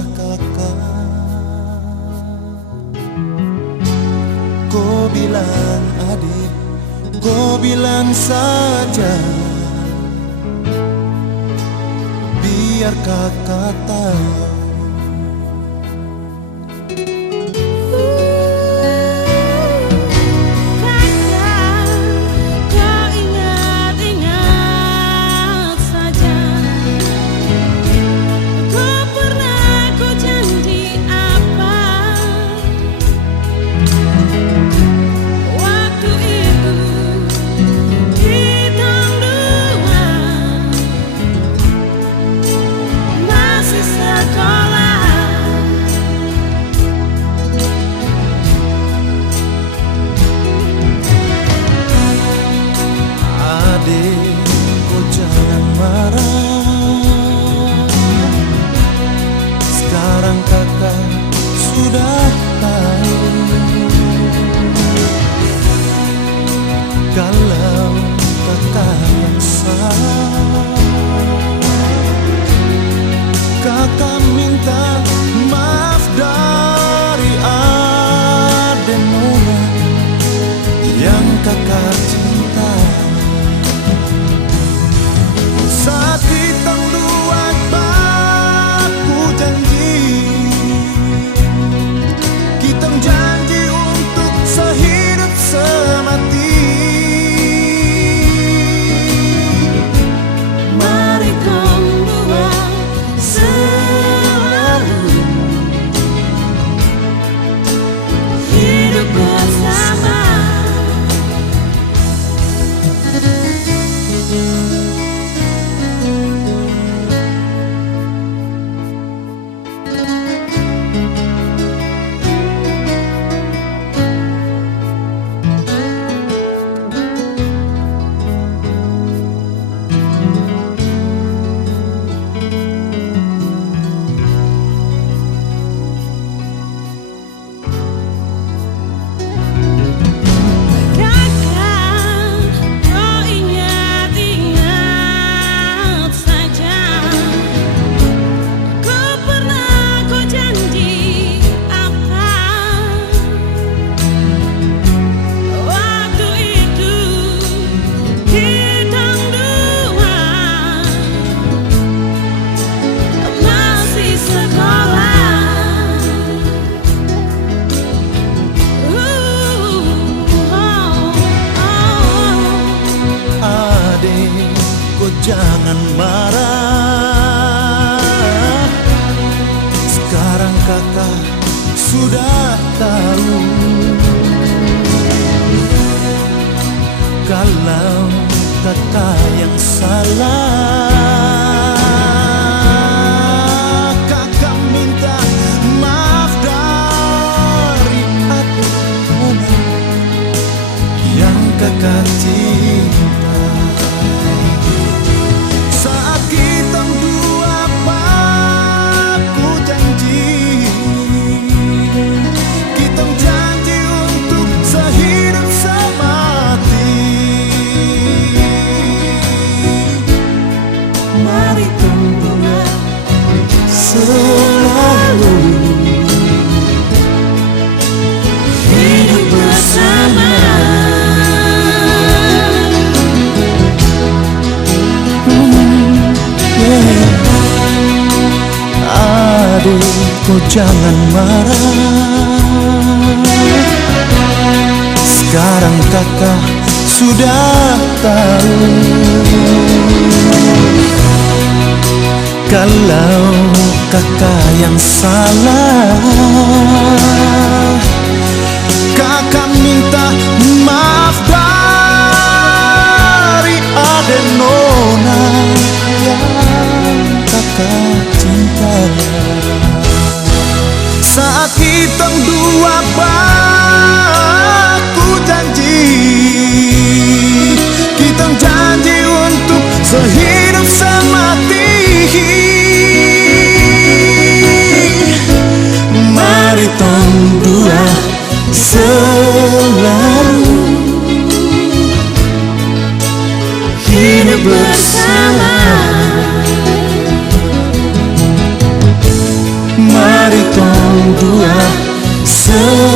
marah kakak. Kau bilang adik, kau bilang saja, biar kakak tahu. Kau jangan marah, sekarang kakak sudah tahu. Kalau kakak yang salah, kakak minta maaf dari adik Nona yang kakak cinta. Saat kita dua baku janji, kita janji untuk sehidup semati. Mari kau dua selalu hidup bersama. Jangan marah, sekarang kakak sudah tahu. Kalau kakak yang salah, kakak minta maaf dari adik Nona yang kakak cinta. Selalu hidup bersama. Adik, kau jangan marah, sekarang kakak sudah tahu. Kalau kakak yang salah, kakak minta maaf dari adik Nona yang kakak cinta. Saat kita dua baku janji, kita janji untuk sehidup semati. Mari tong dua selalu berdua.